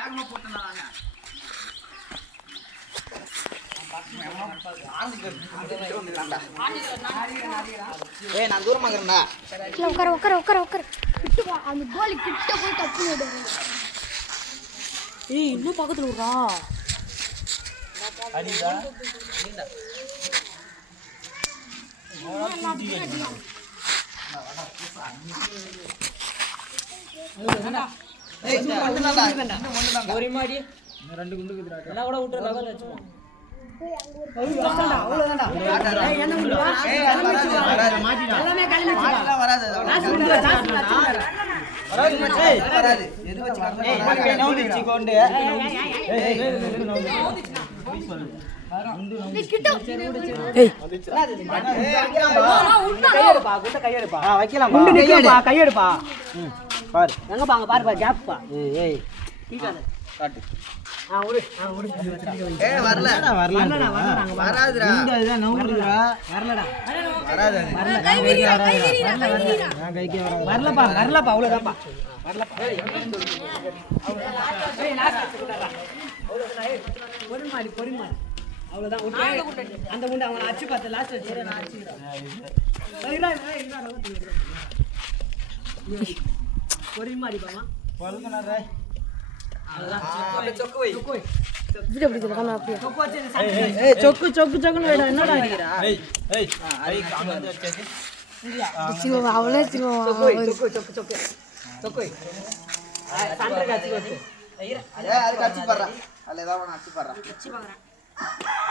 வேகமா போட்டேன் ஏய் நான் தூரமா இருக்கிறேன்டா. இல்ல உட்கார உட்கார உட்கார உட்கார. கிட்ட போ அந்த கோலி கிட்ட போய் தப்பு ஏய் இன்னும் பக்கத்துல விடுறா. ஒரு மாடி ரெண்டு குண்டு எல்லாம் கூட விட்டு கையெடுப்பா கையெடுப்பா கையெடுப்பா பாரு. எங்க பாங்க ஏய் ஏய். காட்டு. ஆ விடு ஆ விடு ஏய் வரல. வரலடா வரலடா வராதுடா. இந்த இதா நவுறுடா வரலடா. வராது. கை விரிடா கை விரிடா கை விரிடா நான் கைக்கே ஏய் லாஸ்ட் அவ்வளவுதான். அந்த குண்டு அவன அச்சு பார்த்து லாஸ்ட் வச்சிரேன் நான் அச்சுறேன் பொறுமாடி பாமா விடு அப்படி சொல்ல அப்படியே ஏய் சொக்கு சொக்கு சொக்குன்னு வேடா என்னடா திரும்ப அவளே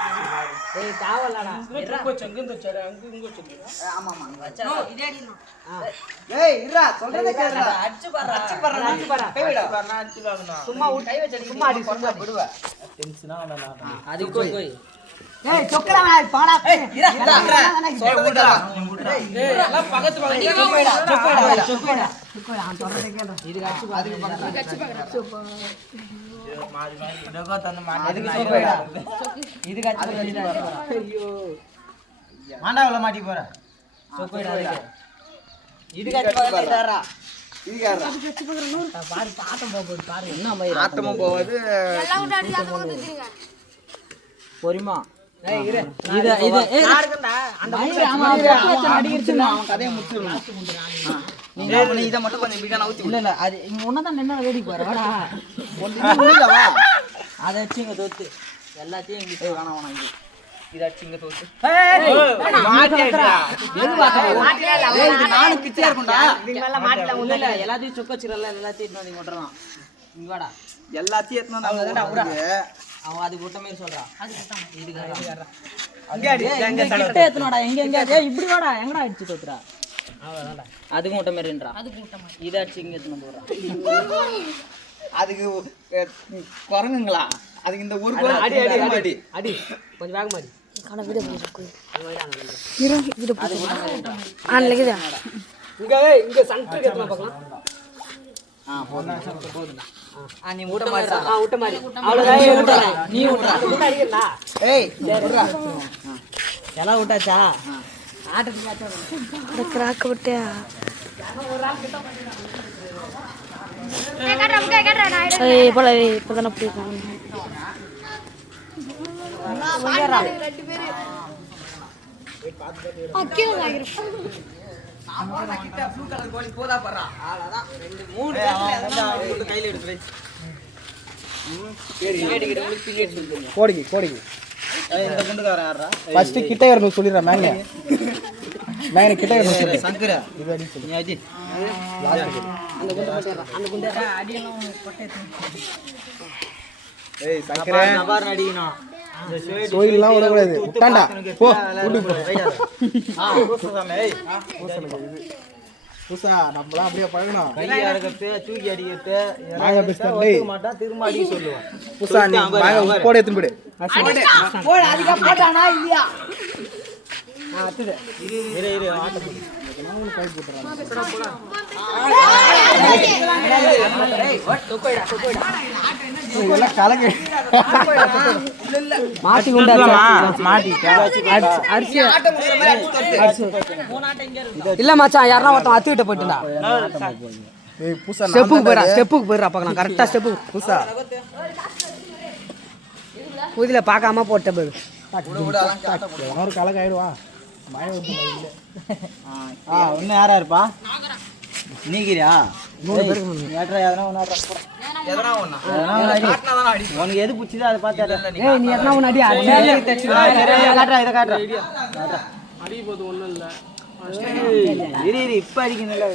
வச்சு ஏய் தாவலடா ஆமா ஆமா ஏய் இருடா சொல்றதே கேளுடா. அச்சு பாறா அச்சு பாறா அச்சு பாறா கை விடா. அச்சு சும்மா கை வச்சு சும்மா அடி சும்மா விடுவ அது கோய் கோய் ஏய் சொக்கடா நான் பாடா. ஏய் சொல்றதே கேளுடா ஏய் எல்லாம் பக்கத்து பக்கத்து சொக்கடா சொக்கடா சொக்கடா சொக்கடா அவன் சொல்றதே கேளு இது அச்சு அதுக்கு இதுக்கு மாண்டாவுல மாட்டி போற. இதுக்காரா பாரு பாட்டம் போகுது பாரு. என்ன ஆட்டமும் ஏய் இரு. இது இது ஏய் அந்த அடிக்கிறதுல அவன் கதையை முடிச்சிடணும். நீங்க இதை மட்டும் கொஞ்சம் பிடிக்கான ஊத்தி இல்ல இல்ல அது இங்க ஒன்னதான் நின்னு வேடிக்கை பாரு வாடா. முடியலவா அதை வச்சு இங்க தோத்து. எல்லாத்தையும் இங்க வேணாம் வேணாம் நானும் இருக்கும்டா. ஒண்ணு எல்லாத்தையும் சுக்க வச்சிரல எல்லாத்தையும் இன்னும் நீங்க விட்டுறலாம் இங்க வாடா. எல்லாத்தையும் ஊருக்கு. அவன் அது விட்ட மாதிரி சொல்றான் இதுக்கு எங்க எங்க எங்க இப்படி வாடா எங்கடா அடிச்சு தோத்துறா? அதுக்கு முட்டை மாதிரின்றா இதை அடிச்சு இங்க எடுத்துன்னு வந்து விடுறான் அதுக்கு குரங்குங்களா? அதுக்கு இந்த ஒரு அடி அடி அடி அடி. கொஞ்சம் வேகமா அடி. காண விடு அப்படி இருக்கு? அங்க வைடா, அங்க வைடா. இரு விடு ஆ லகுதா இங்க ஏய், இங்க சென்டருக்கு எத்தனை பார்க்கலாம். ஆ போதும். ஆ நீ விட்ட மாதிரி. நீ ஏய். எல்லாம் விட்டாச்சா அட கிராக்க விட்டியா போல ஏய் இப்பதானே பிடிக்கும். இந்த குண்டுக்காரன் யாருடா? ஃபர்ஸ்ட் கிட்ட இருந்து சொல்லிடுறேன் மேங்க. மேங்க கிட்ட இருந்து சொல்லு சங்கரா. நீ அடி. அந்த குண்டை போட்டுறா அந்த குண்டை ஏய் சக்கரை நான் பாரு அடிக்கணும். இந்த shade கோயில்லாம் விடக்கூடாது போ ஏய். நம்மளாம் அப்படியே பழகணும் கையை தூக்கி அடிக்கிறது, நாங்க best friend. ஒத்துக்க மாட்டான், திரும்ப அடிக்க சொல்லுவான். புதுசா நீ சொல்லிட்டு வாங்க அங்க போட எடுத்துன்னு போடு போட அதிகமா போட்டானா இல்லையா இரு, இரு, ஆட்டம் போடு. இதெல்லாம் கலக்கு மாட்டி. இல்ல மச்சான் யாரா ஒருத்தன் அத்து கிட்ட போயிட்டுடா ஸ்டெப்புக்கு போயிடா ஸ்டெப்புக்கு போயிடா பார்க்கலாம் கரெக்டா ஸ்டெப்பு புதுசா. புதில பார்க்காம போட்ட போது எவனோ ஒரு கலக்கு ஆ இன்னும் யாரா இருப்பா நீக்கிறியா உனக்கு எது பிடிச்சதோ அதை பார்த்து நீ எத்தனை ஒன்று அடி அடி காட்டுறா இதை காட்டுறா. இரு இரு இப்போ அடிக்கணும்ல.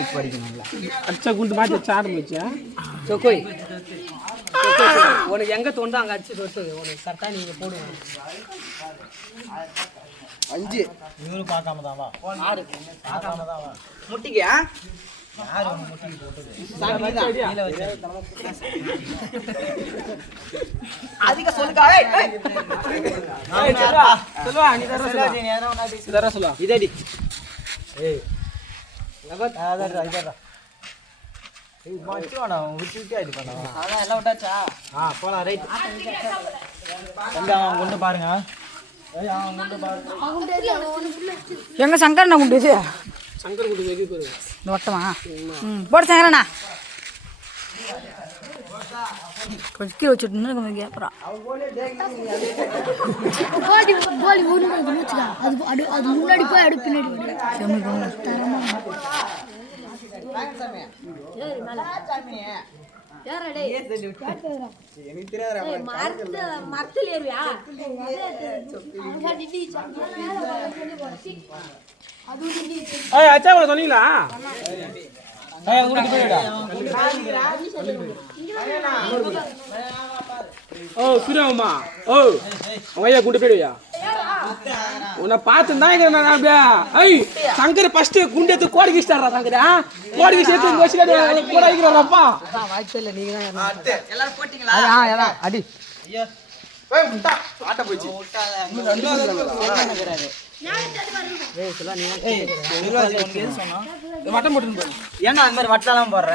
இப்போ அடிக்கணும்ல? அடிச்சா குண்டு மாற்றி வச்சு ஆரம்பிச்சா சொக்கோய் உனக்கு எங்க தோண்டோ அங்க அடிச்சு சொத்து உனக்கு கரெக்டா நீங்க போடுங்க. அஞ்சு. இவரு பார்க்காம தான் வா. ஆறு. பார்க்காம தான் வா. முட்டிக்கியா? யார் முட்டிக்கு போட்டது? சொல்லுக்கா. சொல்லுவா நீ தர நீ அடி. தர சொல்லுவா இதடி. ஏய். அதான் இதா எங்க சங்கரண்ணா குண்டு இது? சங்கர் குண்டு வெகு போயிரு இந்த வட்டமா? ம் போடு சங்கரண்ணா. கொஞ்சம் கீழே வச்சுட்டு கொஞ்சம் கேட்குறான் அது அது அது முன்னாடி போய் அடு பின்னாடி தரமா ஏய் அச்சா சொன்னீங்களா? ஓ சூரியமாமா ஓ ஐயா குண்டு போயிடுவியா? உன்னை பார்த்து தான் நான் அப்படியே. ஐய் சங்கர் ஃபர்ஸ்ட் குண்டு எடுத்து கோடி கிஸ்டாரா சங்கர் கோடி கிஸ்ட் எடுத்து வச்சுக்காடி கூட வைக்கிறாரப்பா வாய்ப்பே இல்லை நீங்க தான் எல்லாரும் போட்டீங்களா? ஆ எல்லாம் அடி. ஐயோ. ஆட்ட சொன்னான்? வட்டம் போட்டு ஏன்டா அந்த மாதிரி வட்டெல்லாம் போடுற?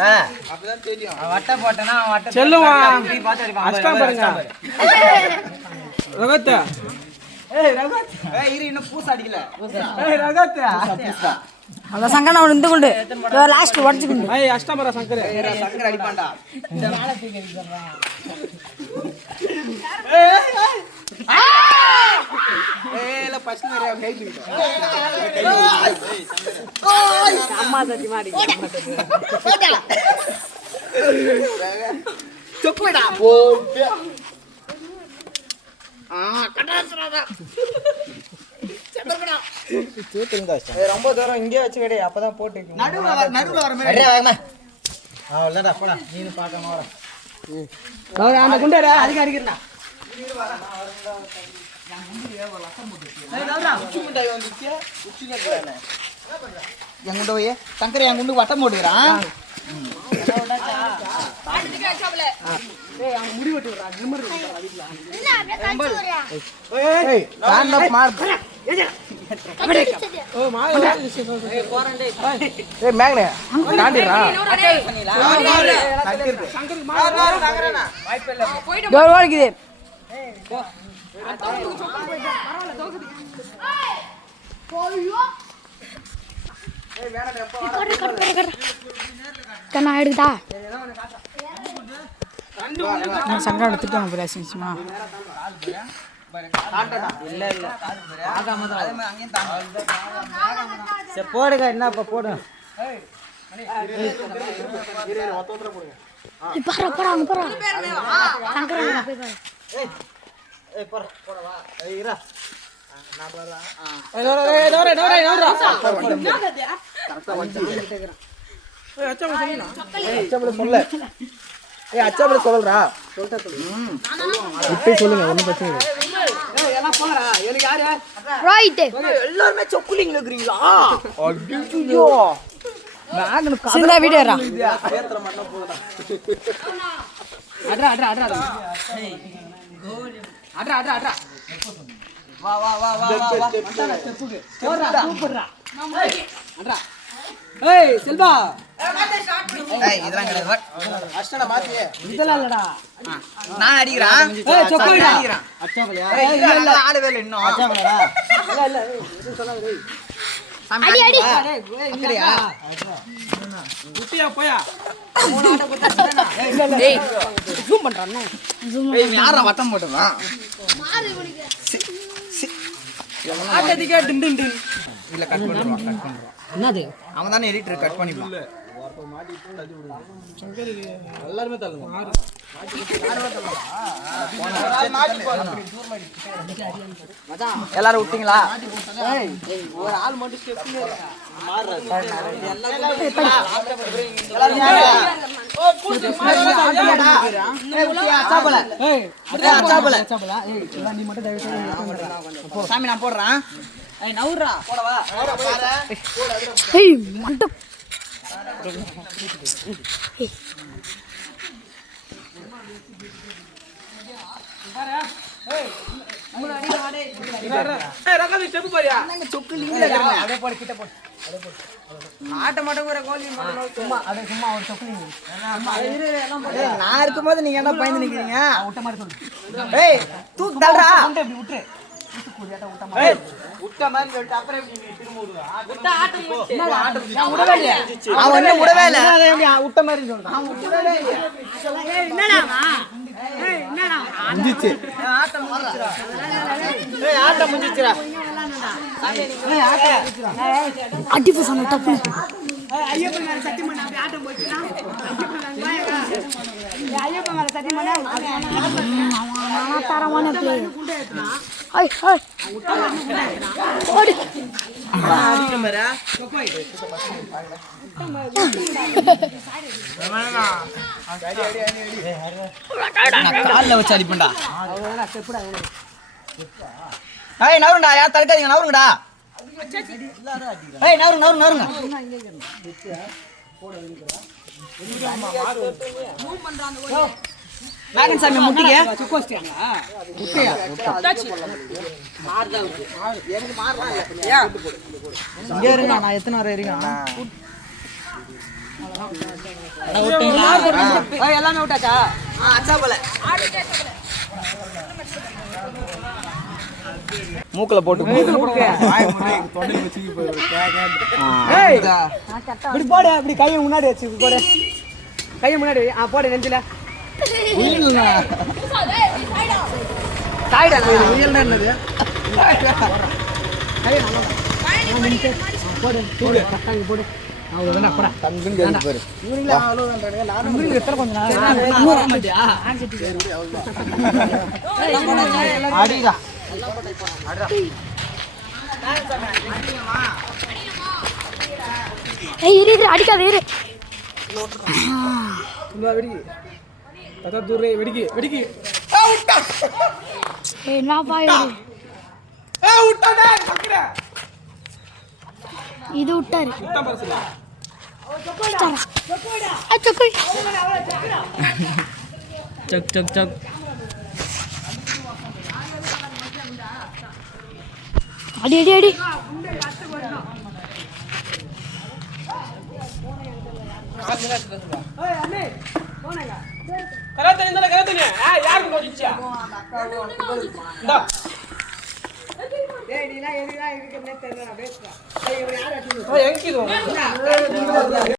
வட்டை போட்டேன்னா வட்டை பாருங்க. ரகத்த ஏய் ரகுத் ஏய் இரு இன்னும் பூசு அடிக்கல. ஏய் ரகத்த. அதான் சங்கரண்ணா ஒன்று ரொம்ப தூரம் இங்கே வச்சு விடு அப்பதான் போட்டு நடுவுல நடுவுல வர மாதிரி அவ்வளோடா போடா நீ பார்க்காம வர அந்த குண்டார அதிகம் அடிக்கிறா என் குண்டு போய் சங்கர் என் குண்டு வட்டம் போட்டுக்கிறான். ஓடிக்குது கண்ணா எடுக்குதா நான் சங்கரம் எடுத்துட்டு இல்ல இல்ல சரி போடுங்க என்ன இப்ப போடு. பாரு போறா அங்க போறா சங்கரன் போய் பாரு ஏய் போற போட வா. ஏய் இரா. ஏய் டோரே ஏய் அச்சா சொன்னா ஏய் அச்சா சொல்ல. ஏய் அச்சா சொல்லறா இப்பே சொல்லுங்க ஒண்ணும் பிரச்சனை இல்லை. ஏய் எல்லாம் போங்கடா. எனக்கு யாரு? ரைட் எல்லாருமே சொக்குலிங்க இருக்கிறீங்களா? ஐயோ. சிந்தா வீடியோ வர்றான் அட்ரா அட்ரா அட்ரா அட்ரா. அட்ரா அட்ரா வா வா வா வா வா வா. ஏய் செல்வா. ஏய் இதெல்லாம் கிடையாது. இல்லடா. நான் அடிக்கிறேன் ஏய் சொக்குடா அடிக்கிறேன் ஏய் இல்ல இல்ல ஆளு வேல இன்னும். அச்சாமலடா இல்ல இல்ல இது சொல்லாத டேய் அடி அடி. அப்படியா குட்டியா போயா? இல்ல இல்ல. ஜூம் பண்றான் யாரா வட்டம் டின் டின் டின். இல்ல கட் பண்ணுவான் கட் பண்ணுவான் என்னது? அவன் தானே எடிட்டர் கட் பண்ணிப்பான். எல்லாருமே தள்ளுங்க எல்லாரும் விட்டீங்களா ஒரு ஆள் மட்டும் சாமி நான் போடுறேன் நவுறா போடவா. ஏய் சொக்கு நான் இருக்கும்போது நீங்க என்ன பயந்து நிக்கிறீங்க? விட்ட மாதிரி சொல்லு ஏய் தூக்கு தள்ளுடா இப்படி விட்டுரு ஏய் விட்ட மாதிரி சொல்லிட்டு அப்புறம் எப்படி நீ திரும்ப விடவே இல்லையா அவன் இன்னும் விடவே இல்ல விட்ட மாதிரி சொல்றான் அவன் விடவே இல்ல முடிஞ்சிச்சு ஆட்டம் முடிஞ்சிச்சுடா ஏய் ஆட்டம் முடிஞ்சிச்சுடா ஏய் ஆட்டம் அடி பசங்க டப்பு ஐயப்பன் மேல சத்தியம் பண்ண அப்படி ஆட்டம் போச்சுன்னா ஐயப்பன் மேல சத்தியம் பண்ண தரமான ஐய் ஐய் ஓடு. காலில் வச்சு அடிப்பேன்டா. ஏய் நவருங்கடா. யார் தடுக்காதீங்க நவருங்கடா. ஏய் நவருங்க நவருங்க நவருங்க. நாகன் சாமி முட்டிங்க இங்கே இருங்க நான் எத்தனை வரை இருக்கேன் எல்லாமே விட்டாச்சா அச்சா போல மூக்குல போட்டு இப்படி போடு இப்படி கையை முன்னாடி வச்சு போடு கையை முன்னாடி. ஆ போடு நெஞ்சில தாய்டா உயல் என்னது போடு கட்டாங்க போடு இரு இரு அடிக்காத இரு. பத்தா தூரே வெடிக்கு வெடிக்கு. சக்கர இது விட்டாரு சக் சக் சக். அடி அடி அடி. கராத்தே இந்த கராத்தே ஆ யாருக்கு போடிச்சா இந்தா. ஏய் நீலாம் எதுலாம் இருக்குன்னே தெரியல பேசுறேன். ஏய் இவன் யார் அடிச்சு ஓ எங்கிது